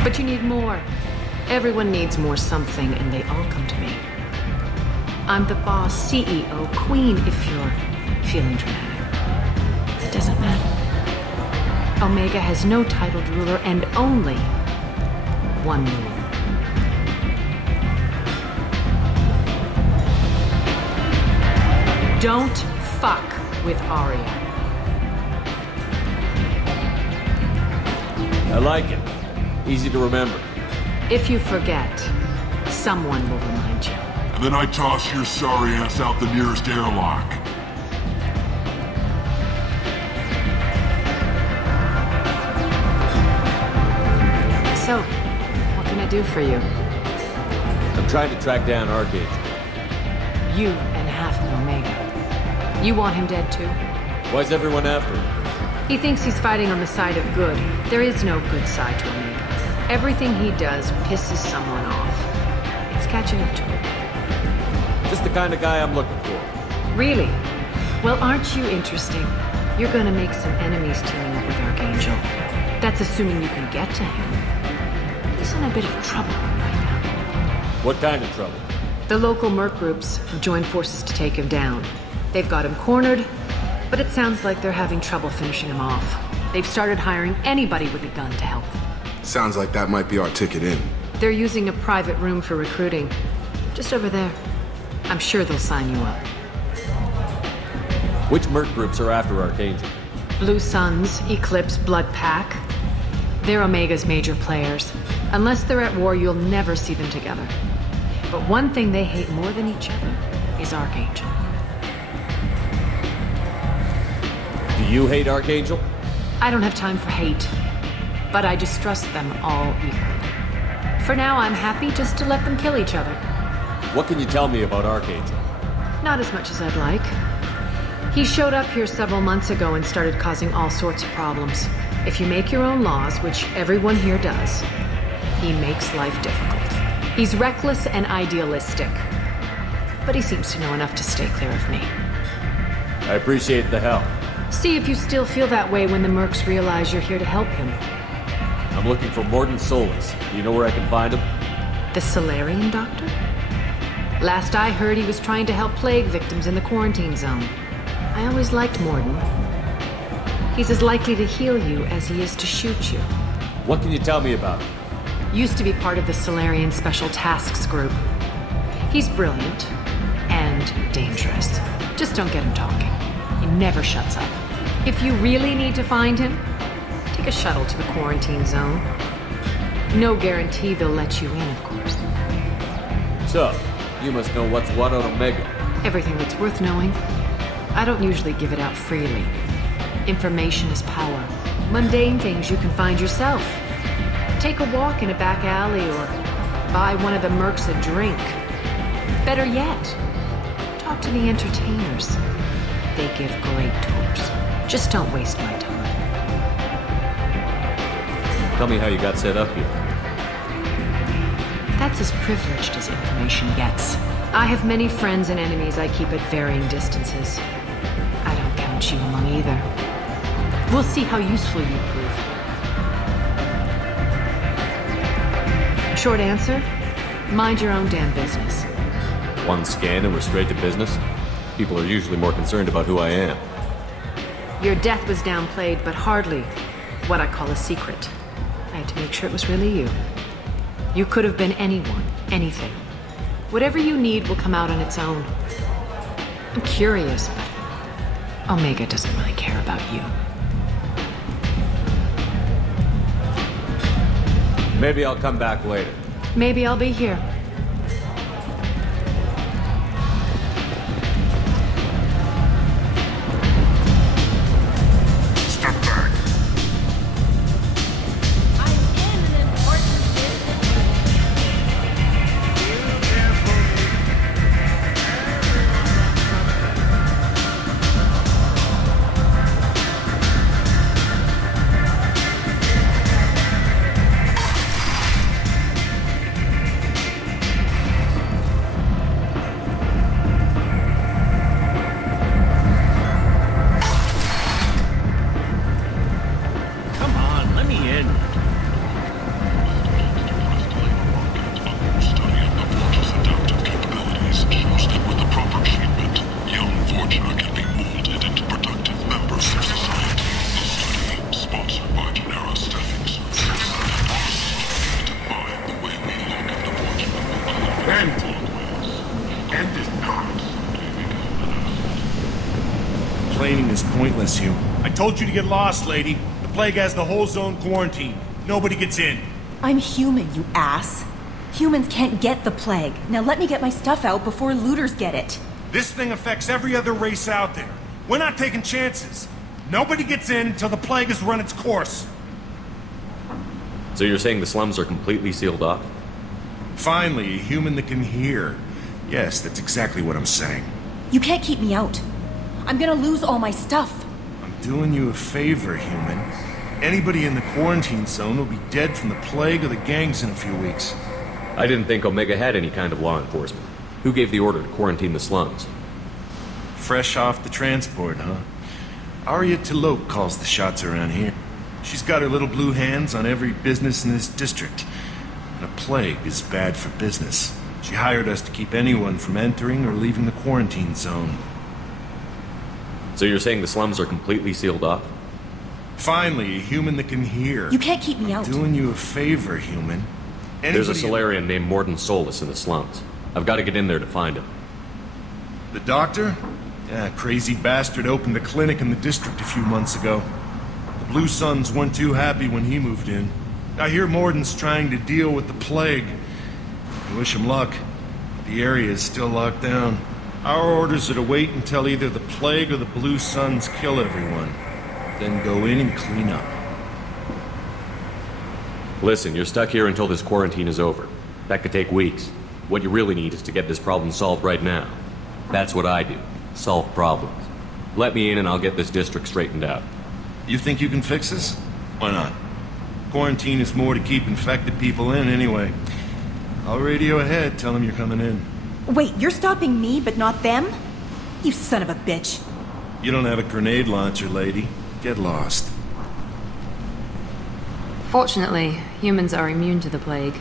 But you need more. Everyone needs more something, and they all come to me. I'm the boss, CEO, queen, if you're feeling dramatic. It doesn't matter. Omega has no titled ruler and only one rule. Don't fuck with Aria. I like it. Easy to remember. If you forget, someone will remind you. And then I toss your sorry ass out the nearest airlock. So, what can I do for you? I'm trying to track down Archangel. You and half of Omega. You want him dead too? Why's everyone after him? He thinks he's fighting on the side of good. There is no good side to Omega. Everything he does pisses someone off. It's catching up to him. Just the kind of guy I'm looking for. Really? Well, aren't you interesting? You're gonna make some enemies teaming up with Archangel. That's assuming you can get to him. He's in a bit of trouble right now. What kind of trouble? The local merc groups have joined forces to take him down. They've got him cornered, but it sounds like they're having trouble finishing him off. They've started hiring anybody with a gun to help them. Sounds like that might be our ticket in. They're using a private room for recruiting. Just over there. I'm sure they'll sign you up. Which merc groups are after Archangel? Blue Suns, Eclipse, Blood Pack. They're Omega's major players. Unless they're at war, you'll never see them together. But one thing they hate more than each other is Archangel. Do you hate Archangel? I don't have time for hate, but I distrust them all equally. For now, I'm happy just to let them kill each other. What can you tell me about Archangel? Not as much as I'd like. He showed up here several months ago and started causing all sorts of problems. If you make your own laws, which everyone here does, he makes life difficult. He's reckless and idealistic, but he seems to know enough to stay clear of me. I appreciate the help. See if you still feel that way when the mercs realize you're here to help him. I'm looking for Mordin Solus. Do you know where I can find him? The Solarian doctor? Last I heard, he was trying to help plague victims in the quarantine zone. I always liked Mordin. He's as likely to heal you as he is to shoot you. What can you tell me about him? Used to be part of the Solarian Special Tasks Group. He's brilliant and dangerous. Just don't get him talking. He never shuts up. If you really need to find him, take a shuttle to the quarantine zone. No guarantee they'll let you in, of course. So, you must know what's what on Omega. Everything that's worth knowing. I don't usually give it out freely. Information is power. Mundane things you can find yourself. Take a walk in a back alley or buy one of the mercs a drink. Better yet, talk to the entertainers. They give great tours. Just don't waste my time. Tell me how you got set up here. That's as privileged as information gets. I have many friends and enemies I keep at varying distances. I don't count you among either. We'll see how useful you prove. Short answer, mind your own damn business. One scan and we're straight to business? People are usually more concerned about who I am. Your death was downplayed, but hardly what I call a secret. I had to make sure it was really you. You could have been anyone, anything. Whatever you need will come out on its own. I'm curious, but Omega doesn't really care about you. Maybe I'll come back later. Maybe I'll be here. Step back. Complaining is pointless, Hugh. I told you to get lost, lady. The plague has the whole zone quarantined. Nobody gets in. I'm human, you ass. Humans can't get the plague. Now let me get my stuff out before looters get it. This thing affects every other race out there. We're not taking chances. Nobody gets in until the plague has run its course. So you're saying the slums are completely sealed off? Finally, a human that can hear. Yes, that's exactly what I'm saying. You can't keep me out. I'm gonna lose all my stuff. I'm doing you a favor, human. Anybody in the quarantine zone will be dead from the plague or the gangs in a few weeks. I didn't think Omega had any kind of law enforcement. Who gave the order to quarantine the slums? Fresh off the transport, huh? Arya T'Loak calls the shots around here. She's got her little blue hands on every business in this district. And a plague is bad for business. She hired us to keep anyone from entering or leaving the quarantine zone. So you're saying the slums are completely sealed off? Finally, a human that can hear. You can't keep me out. Doing you a favor, human. There's a Solarian named Mordin Solus in the slums. I've got to get in there to find him. The doctor? Yeah, crazy bastard opened a clinic in the district a few months ago. The Blue Suns weren't too happy when he moved in. I hear Morden's trying to deal with the plague. I wish him luck. The area is still locked down. Our orders are to wait until either the plague or the Blue Suns kill everyone. Then go in and clean up. Listen, you're stuck here until this quarantine is over. That could take weeks. What you really need is to get this problem solved right now. That's what I do. Solve problems. Let me in and I'll get this district straightened out. You think you can fix this? Why not? Quarantine is more to keep infected people in anyway. I'll radio ahead, tell them you're coming in. Wait, you're stopping me, but not them? You son of a bitch. You don't have a grenade launcher, lady. Get lost. Fortunately, humans are immune to the plague.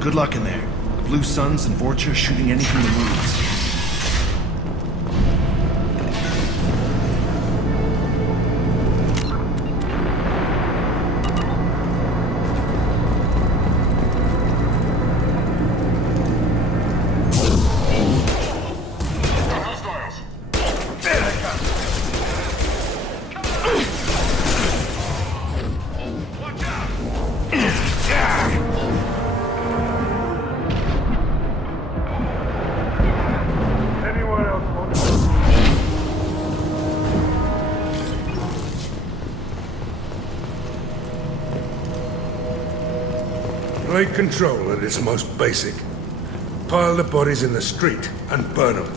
Good luck in there. The Blue Suns and Vorcha shooting anything that moves. Take control at its most basic. Pile the bodies in the street and burn them.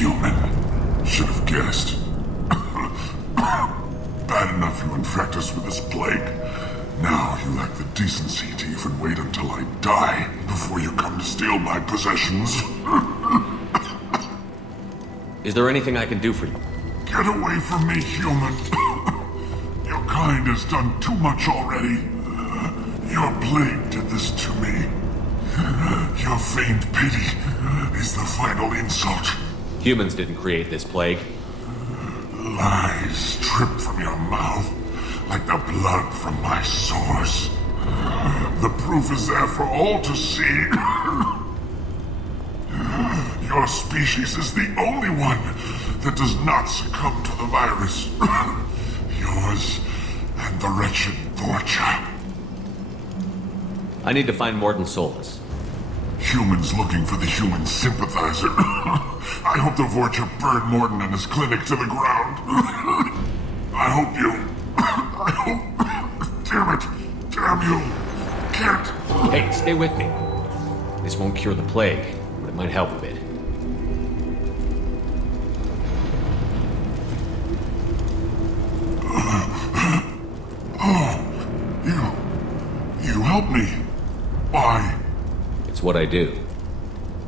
Human. Should have guessed. Bad enough you infect us with this plague. Now you lack the decency to even wait until I die before you come to steal my possessions. Is there anything I can do for you? Get away from me, human. Your kind has done too much already. Your plague did this to me. Your feigned pity is the final insult. Humans didn't create this plague. Lies drip from your mouth like the blood from my sores. The proof is there for all to see. Your species is the only one that does not succumb to the virus. Yours and the wretched Vorcha. I need to find Mordin Solus. Humans looking for the human sympathizer. I hope the Vorcha burned Mordin and his clinic to the ground. I hope damn it. Damn you. Can't. Hey, stay with me. This won't cure the plague, but it might help a bit. You help me. Why? It's what I do.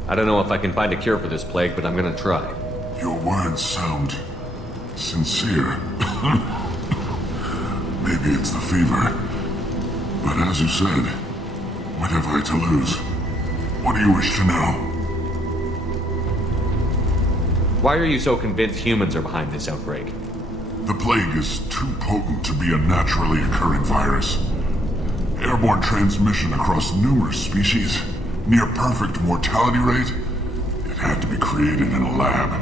I don't know if I can find a cure for this plague, but I'm gonna try. Your words sound sincere. Maybe it's the fever. But as you said, what have I to lose? What do you wish to know? Why are you so convinced humans are behind this outbreak? The plague is too potent to be a naturally occurring virus. Airborne transmission across numerous species, near perfect mortality rate. It had to be created in a lab.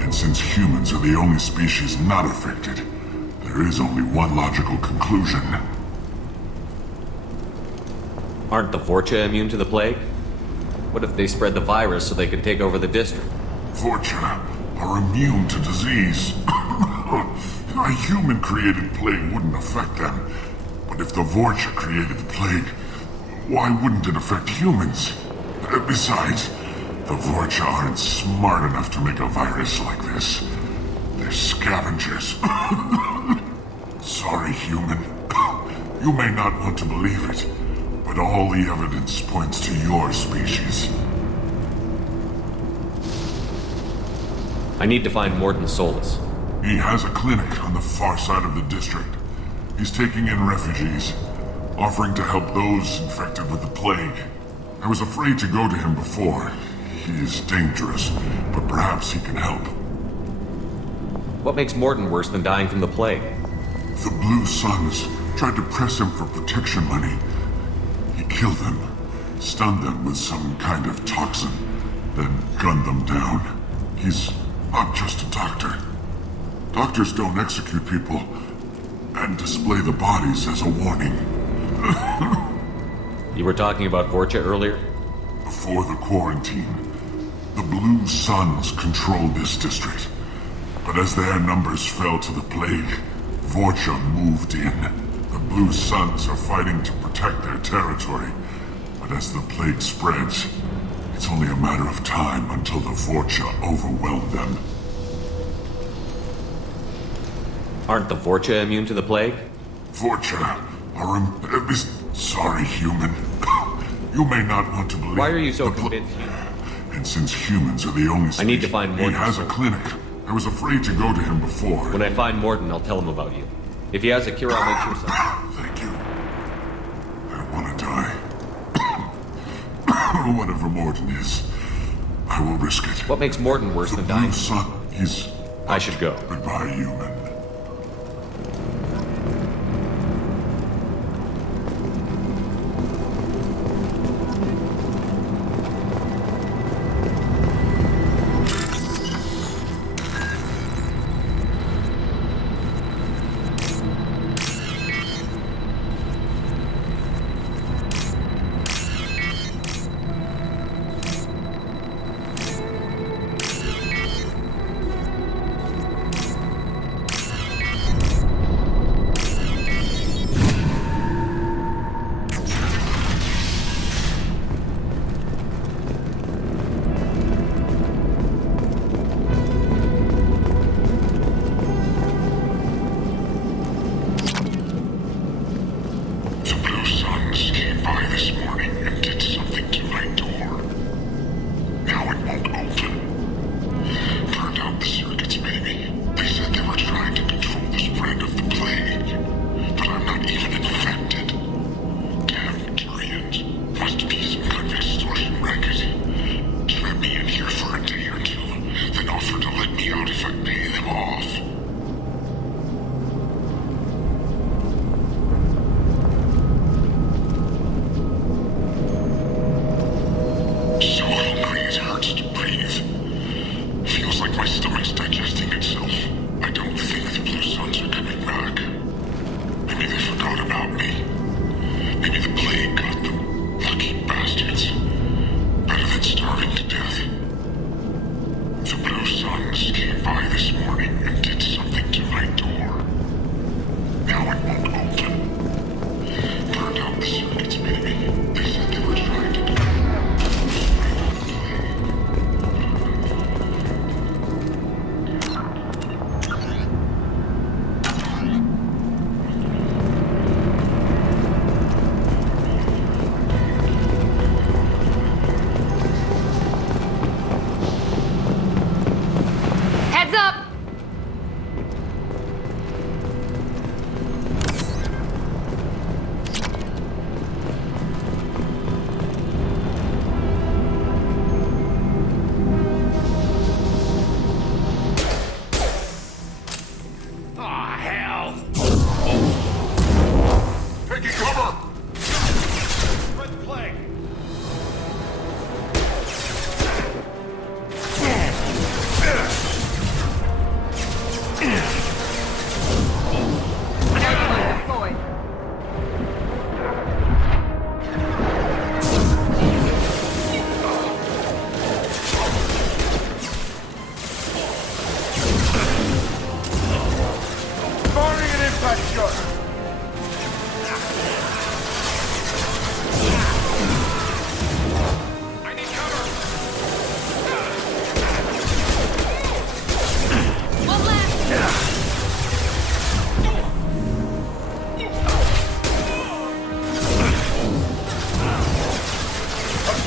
And since humans are the only species not affected, there is only one logical conclusion. Aren't the Vorcha immune to the plague? What if they spread the virus so they could take over the district? Vorcha are immune to disease. A human-created plague wouldn't affect them. But if the Vorcha created the plague, why wouldn't it affect humans? Besides, the Vorcha aren't smart enough to make a virus like this. They're scavengers. Sorry, human. You may not want to believe it, but all the evidence points to your species. I need to find Mordin Solus. He has a clinic on the far side of the district. He's taking in refugees, offering to help those infected with the plague. I was afraid to go to him before. He is dangerous, but perhaps he can help. What makes Mordin worse than dying from the plague? The Blue Suns tried to press him for protection money. He killed them, stunned them with some kind of toxin, then gunned them down. He's not just a doctor. Doctors don't execute people and display the bodies as a warning. You were talking about Vorcha earlier? Before the quarantine, the Blue Suns controlled this district. But as their numbers fell to the plague, Vorcha moved in. The Blue Suns are fighting to protect their territory. But as the plague spreads, it's only a matter of time until the Vorcha overwhelm them. Aren't the Vorcha immune to the plague? Vorcha are sorry, human. You may not want to believe. Why are you so convinced? And since humans are the only species, I need to find Mordin. He has a clinic. I was afraid to go to him before. When I find Mordin, I'll tell him about you. If he has a cure, I'll make sure something. Thank you. I don't want to die. Whatever Mordin is, I will risk it. What makes Mordin worse than dying? The Blue Sun, he's... I should go. Goodbye, human.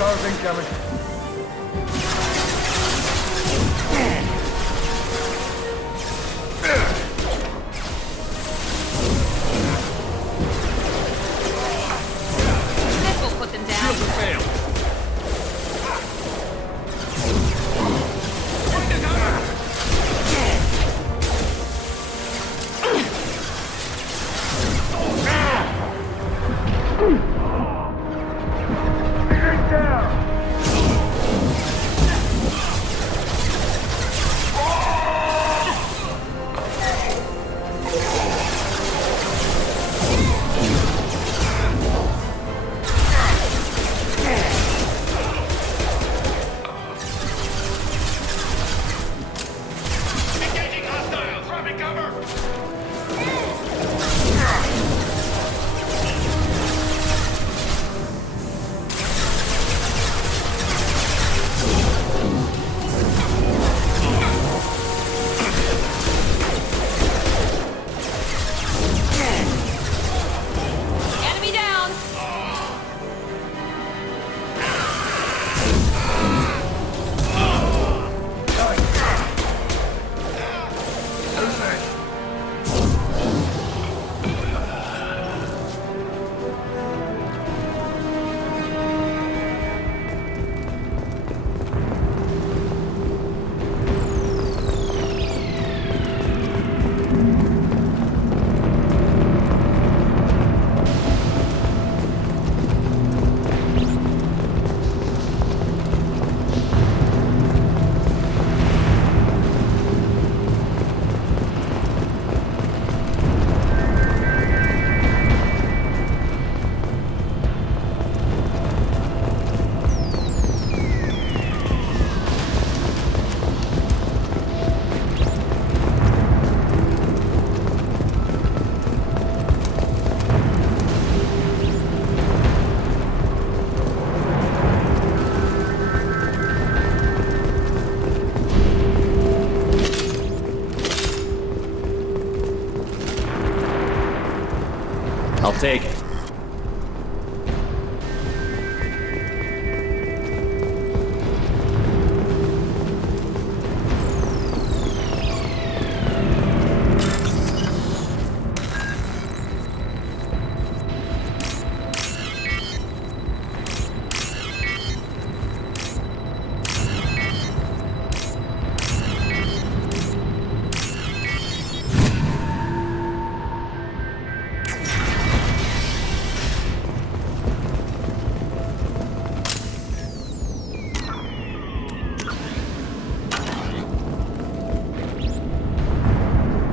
Hostiles incoming. This will put them down. Shields have failed. Enemy down. I'll take it.